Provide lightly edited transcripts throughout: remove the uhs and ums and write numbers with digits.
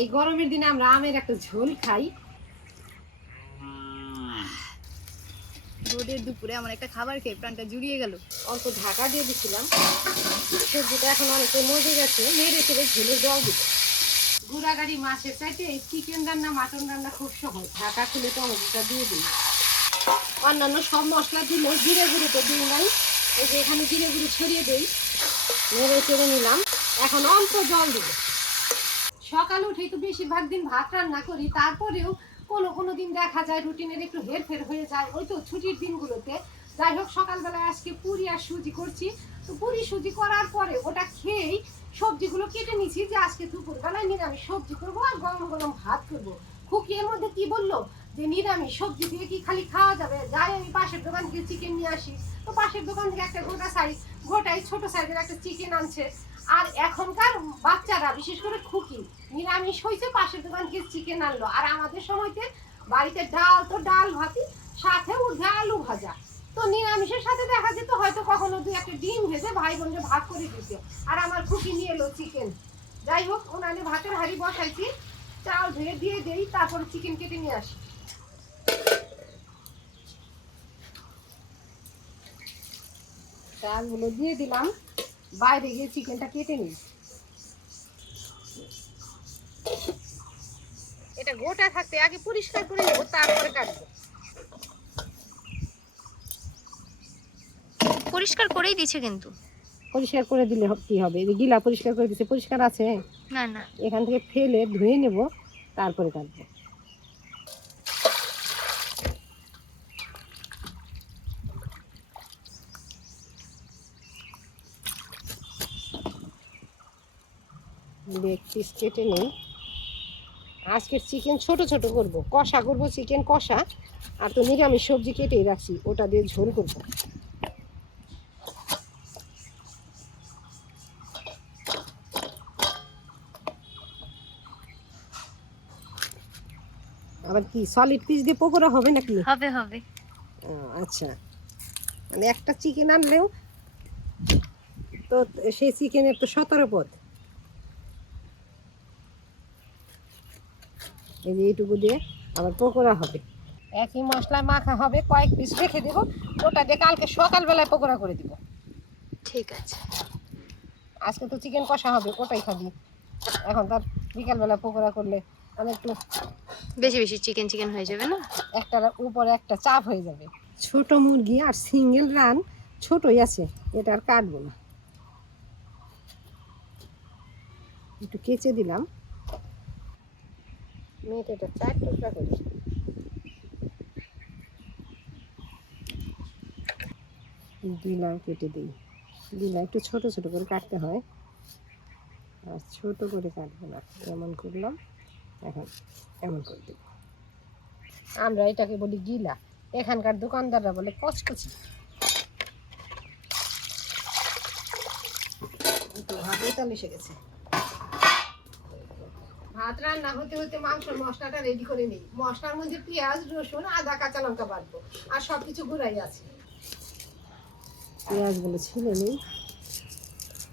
এই গরমের দিনে আমরা আমের একটা ঝোল খাই। রোদের দুপুরে আমার একটা খাবার খেয়ে প্রাণটা জুড়িয়ে গেল। অল্প ঢাকা দিয়ে দিছিলাম, সবজিটা এখন অনেকটা মজে গেছে, নেড়ে চেড়ে ঝোলে জল দিব। গুড়াগাড়ি মাছের চাইতে চিকেন রান্না মাটন রান্না খুব সহজ। ঢাকা খুলে টমেটোটা দিয়ে দিই। অন্যান্য সব মশলা দিলে জিরে গুঁড়ো তো দিই নাই, এই যে এখানে জিরে গুঁড়ো ছড়িয়ে দিই, নেড়ে চেড়ে নিলাম। এখন অল্প জল দিব। সকাল উঠেই তো বেশিরভাগ দিন ভাত রান্না করি, তারপরেও কোনো কোনো দিন দেখা যায় রুটিনের একটু হেরফের হয়ে যায়, ওই তো ছুটির দিনগুলোতে। যাই হোক, সকালবেলায় আজকে পুরি আর সুজি করছি। তো পুরি সুজি করার পরে ওটা খেয়েই সবজিগুলো কেটে নিচ্ছি, যে আজকে দুপুরবেলায় নিরামিষ সবজি করবো আর গরম গরম ভাত করবো। খুকি এর মধ্যে কি বললো যে নিরামিষ সবজি দিয়ে কি খালি খাওয়া যাবে, যাই আমি পাশের দোকান থেকে চিকেন নিয়ে আসি। তো পাশের দোকান থেকে একটা গোটাই ছোট সাইজের একটা চিকেন আনছে। আর এখনকার বাচ্চারা, বিশেষ করে খুকি, নিরামিষ হয়েছে পাশের দোকান থেকে চিকেন আনলো। আর আমাদের সময়তে বাড়িতে ডাল তো ডাল ভাতি, সাথে উঠে আলু ভাজা। তো নিরামিষের সাথে দেখা যেত হয়তো কখনো দুই একটা ডিম ভেজে ভাই বোনকে ভাগ করে দিত। আর আমার খুকি নিয়ে এলো চিকেন। যাই হোক, ওনানে ভাতের হাঁড়ি বসাইছি, চাল ধুয়ে দিয়ে দেই, তারপরে চিকেন কেটে নিয়ে আসি। চালগুলো দিয়ে দিলাম, বাইরে গিয়ে চিকেনটা কেটে নিই। এটা গোটা থাকতে আগে পরিষ্কার করে নেবো, তারপরে কাটবো। পরিষ্কার করেই দিছে কিন্তু। পরিষ্কার করে দিলে কি হবে, গিলা পরিষ্কার করে দিচ্ছে, পরিষ্কার আছে? না না, এখান থেকে ফেলে ধুয়ে নেব, তারপরে কাটবো। লেগ পিস কেটে নিই। আজকের চিকেন ছোট ছোট করব, কষা করব, চিকেন কষা। আর তো নিরামিষ সবজি কেটেই রাখছি, ওটা দিয়ে ঝোল করব। আবার কি সলিড পিস দিয়ে পকোড়া হবে নাকি? হবে হবে। আচ্ছা, মানে একটা চিকেন আনলেও তো সেই চিকেনের তো 17 পদ। এই যে এইটুকু দিয়ে আবার পকোড়া হবে। একই মশলা মাখা হবে, কয়েক পিস রেখে দেবো, ওটা দিয়ে কালকে সকালবেলায় পকোড়া করে দিব। ঠিক আছে। আজকে তো চিকেন কষা হবে, ওটাই খাবি। এখন তার বিকালবেলা পকোড়া করলে অনেকটু বেশি বেশি চিকেন চিকেন হয়ে যাবে না? একটার উপরে একটা চাপ হয়ে যাবে। ছোট মুরগি আর সিঙ্গেল রান ছোটই আছে, এটা আর কাটবো না। একটু কেচে দিলাম, মেয়েটা এটা 4 টুকরা করি। দিলাম, কেটে দিই। দিলাম, একটু ছোট ছোট করে কাটতে হয়, আর ছোট করে কাটবো না। এমন করলাম, এখন এমন করে দেব। আমরা এটাকে বলি গিলা, এখানকার দোকানদাররা বলে কচকচি। ভাতই তো মিশে গেছে। ভাত রান্না হতে হতে মাংসের মশলাটা রেডি করে নিই। মশলার মধ্যে পেঁয়াজ, রসুন, আদা, কাঁচা লঙ্কা বাটবো, আর সবকিছু গুঁড়াই আছে। পেঁয়াজগুলো ছিলে নিই,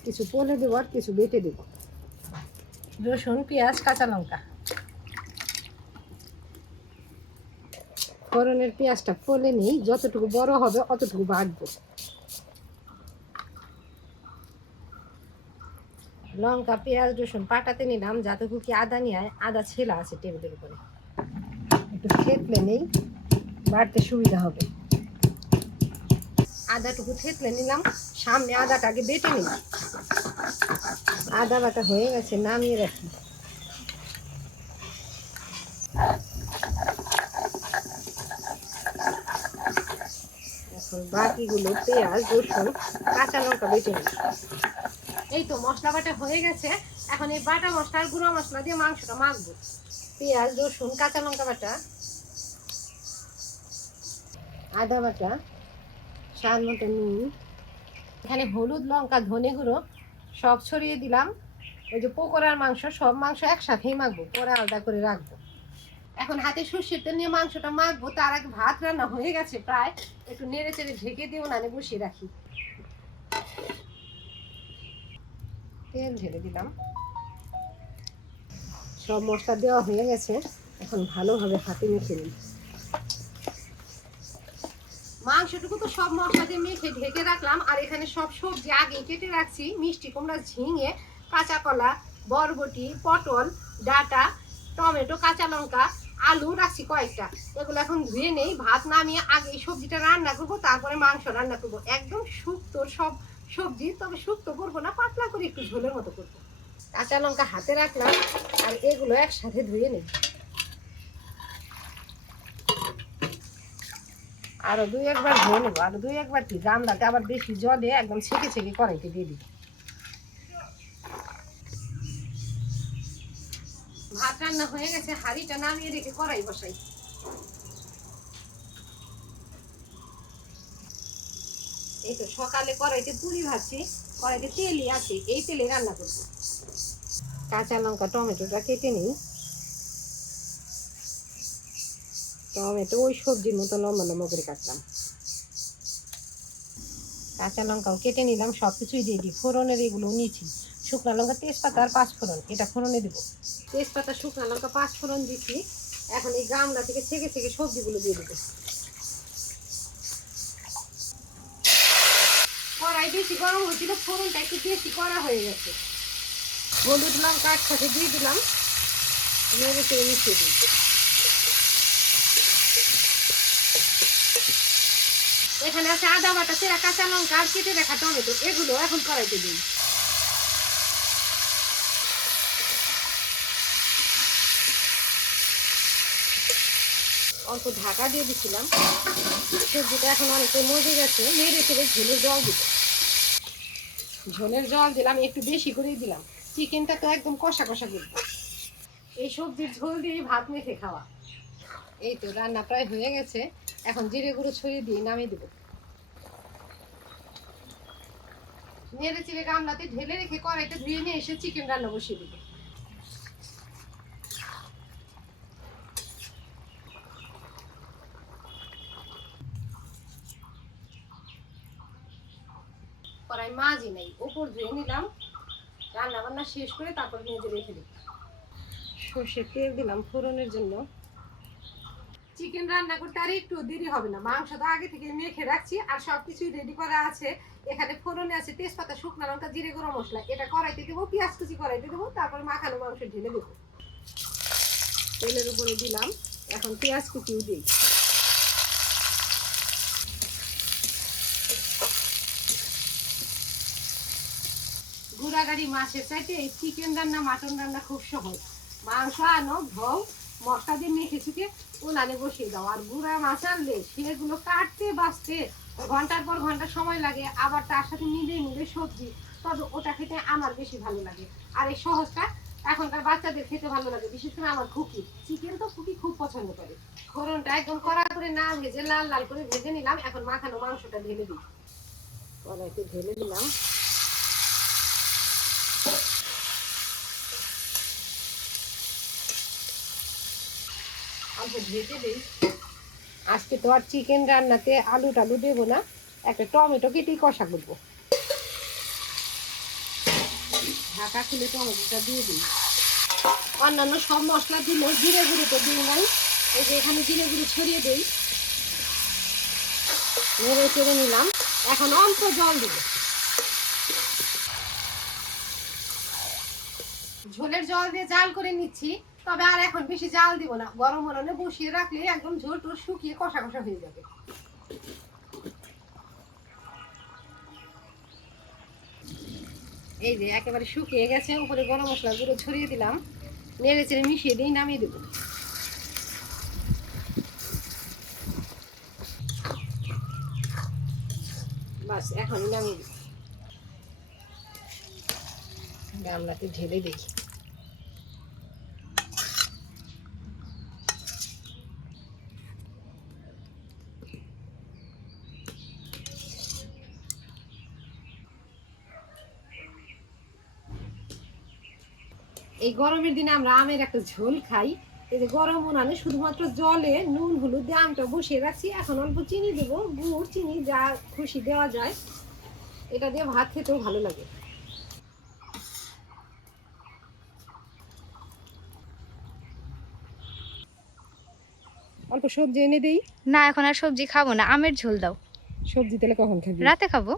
কিছু পলে দেবো আর কিছু বেটে দেবো। রসুন, পেঁয়াজ, কাঁচা লঙ্কা। ফোড়নের পেঁয়াজটা ফলে নিই, যতটুকু বড় হবে অতটুকু বাটবো। লঙ্কা, পেঁয়াজ, রসুন পাটাতে নিলাম, যাতে কি আদা নিয়ে আদা ছেলা আছে টেবিলের উপরে, একটু থেতলে নেই, বাড়তে সুবিধা হবে। আদাটুকু থেতলে নিলাম, সামনে আদাটাকে বেটে নিই। আদা বাটা হয়ে গেছে, নামিয়ে রাখি। এখন বাকিগুলো পেঁয়াজ, রসুন, কাঁচা লঙ্কা বেটে নিই। এই তো মশলা বাটা হয়ে গেছে। এখন এই বাটা মশলার গুঁড়ো মশলা দিয়ে মাংসটা মাখবো। পেঁয়াজ, রসুন, কাঁচা লঙ্কা বাটা, আদা বাটা, স্বাদ মতো নুন, এখানে হলুদ, লঙ্কা, ধনে গুঁড়ো সব ছড়িয়ে দিলাম। ওই যে পকোড়ার মাংস, সব মাংস একসাথেই মাখবো, পরে আলাদা করে রাখবো। এখন হাতে সর্ষের তেল নিয়ে মাংসটা মাখবো, তার আগে ভাত রান্না হয়ে গেছে প্রায়, একটু নেড়ে চেড়ে ঢেকে দিয়ে উনানে বসিয়ে রাখি। তেল ঢেলে দিলাম, সব মশলা দেওয়া হয়ে গেছে, এখন ভালোভাবে হাতে মেখে নিই। মাংসটুকু তো সব মশলা দিয়ে মেখে ঢেকে রাখলাম, আর এখানে সব সবজি আগে কেটে রাখছি। মিষ্টি কুমড়া, ঝিঙে, কাঁচা কলা, বরবটি, পটল, ডাঁটা, টমেটো, কাঁচা লঙ্কা, আলু রাখছি কয়েকটা। এগুলো এখন ধুয়ে নেই। ভাত নামিয়ে আগে এই সবজিটা রান্না করবো, তারপরে মাংস রান্না করবো। একদম শুক্তো সব সবজি, তবে শুক্তো করবো না, পাতলা করে একটু ঝোলের মতো করবো। কাঁচা লঙ্কা হাতে রাখলাম, আর এগুলো একসাথে ধুয়ে নেই। আরো দুই একবার ধুয়ে নেবো, আরো দুই একবার কি, গামলাতে আবার বেশি জলে একদম ছেঁকে ছেঁকে কড়াইতে দিয়ে দিই। ভাত রান্না হয়ে গেছে, হাঁড়িটা নামিয়ে রেখে কড়াই বসাই। এই তো সকালে কড়াইতে পুরি ভাজছি, কড়াইতে তেলই আছে, এই তেলে রান্না করবো। কাঁচা লঙ্কা টমেটোটা কেটে নিই। টমেটো ওই সবজির মতো লম্বা লম্বা করে কাটলাম। কাঁচা লঙ্কাও কেটে নিলাম, সব কিছুই দিয়ে দিই। ফোড়নের এগুলো নিয়েছি, শুকনো লঙ্কা, তেজপাতা আর পাঁচফোড়ন, এটা ফোড়নে দেবো। তেজপাতা, শুকনো লঙ্কা, পাঁচফোড়ন দিচ্ছি। এখন এই গামলা থেকে ছেঁকে ছেঁকে সবজিগুলো দিয়ে দেবো। কড়াই বেশি গরম হয়েছিল, ফোড়নটা একটু বেশি করা হয়ে গেছে। হলুদ লঙ্কা একসাথে দিয়ে দিলাম, নেড়ে চেড়ে মিশিয়ে দিই। এখানে আছে আদা বাটা, চেরা কাঁচা লঙ্কা আর কেটে রাখা টমেটো, এগুলো এখন কড়াইতে দিই। অল্প ঢাকা দিয়ে দিচ্ছিলাম। সবজিটা এখন অনেকটা মজে গেছে, নেড়ে চেড়ে ঝোলের জল দিব। ঝোলের জল দিলাম, একটু বেশি করেই দিলাম। চিকেনটা তো একদম কষা কষা করবো। এই সবজির ঝোল দিয়ে ভাত মেখে খাওয়া। এই তো রান্না প্রায় হয়ে গেছে, এখন জিরে গুঁড়ো ছড়িয়ে দিয়ে নামিয়ে দেবো। নেড়ে চেড়ে গামলাতে ঢেলে রেখে কড়াইতে ধুয়ে নিয়ে এসে চিকেন রান্না বসিয়ে দেবো। কড়াই মাঝি নেই, উপর ধুয়ে নিলাম। রান্না বান্না শেষ করে তারপর মেজে রেখে দেবো। সর্ষের তেল দিলাম ফোড়নের জন্য। চিকেন রান্না করতে আর একটু দেরি হবে না, মাংস তো আগে থেকে মেখে রাখছি, আর সবকিছুই রেডি করা আছে। এখানে ফোড়নে আছে তেজপাতা, শুকনো লঙ্কা, জিরে, গরম মশলা, এটা কড়াইতে দেবো। পেঁয়াজ কুচি কড়াইতে দেবো, তারপর মাখানো মাংস ঢেলে দেবো। তেলের উপরে দিলাম, এখন পেঁয়াজ কুচিও দিই। গুড়াগাড়ি মাছের চাইতে এই চিকেন রান্না, মাটন রান্না খুব সহজ। মাংস আনো, ধোও, মশলা দিয়ে মেখে চুকে উনানে বসিয়ে দাও। আর গুঁড়া মাছ আনলে সেগুলো কাটতে বাঁচতে ঘন্টার পর ঘন্টা সময় লাগে, আবার তার সাথে মিলে মিলে সবজি, তবে ওটা খেতে আমার বেশি ভালো লাগে। আর এই সহজটা এখনকার বাচ্চাদের খেতে ভালো লাগে, বিশেষ করে আমার খুকি। চিকেন তো খুকি খুব পছন্দ করে। ফোড়নটা একদম কড়া করে না ভেজে লাল লাল করে ভেজে নিলাম। এখন মাখানো মাংসটা ঢেলে দিই, কড়াইতে ঢেলে দিলাম। অল্প ভেজে দিই। আজকে তো আর চিকেন রান্নাতে আলু টালু দেবো না, একটা টমেটো কেটেই কষা করবো। ঢাকা খুলে টমেটোটা দিয়ে দিই। অন্যান্য সব মশলা দিলে জিরে গুঁড়ো তো দিই নাই, এই যে এখানে জিরে গুঁড়ো ছড়িয়ে দিই। নেড়ে চেড়ে নিলাম, এখন অল্প জল দিব। ঝোলের জল দিয়ে জাল করে নিচ্ছি, তবে আর এখন বেশি জাল দিব না। গরম উনুনে বসিয়ে রাখলে একদম ঝোল টোল শুকিয়ে কষা কষা হয়ে যাবে। এই যে একেবারে শুকিয়ে গেছে, উপরে গরম মশলা গুঁড়ো ছড়িয়ে দিলাম। নেড়ে চেড়ে মিশিয়ে দিয়ে নামিয়ে দেবো। বাস এখন নামিয়ে দেবো। গামলাতে ঢেলে দেখি। এই গরমের দিনে আমরা আমের একটা ঝোল খাই। এই যে গরম উনানে শুধুমাত্র জলে নুন হলুদ দিয়ে আমটা বসিয়ে রাখছি। এখন অল্প চিনি দেবো, গুড় চিনি যা খুশি দেওয়া যায়। এটা দিয়ে ভাত খেতেও ভালো লাগে। অল্প সবজি এনে দেই। না এখন আর সবজি খাবো না, আমের ঝোল দাও। সবজি তাহলে কখন খাবি? রাতে খাবো।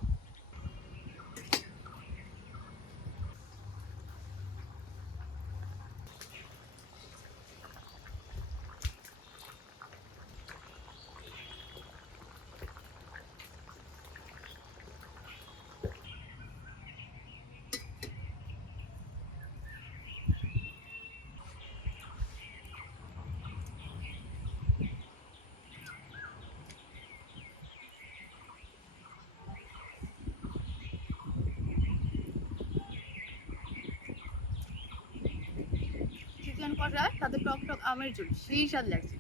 চিকেন কষা সাথে টক টক আমের ঝোল, সেই স্বাদ লাগছে।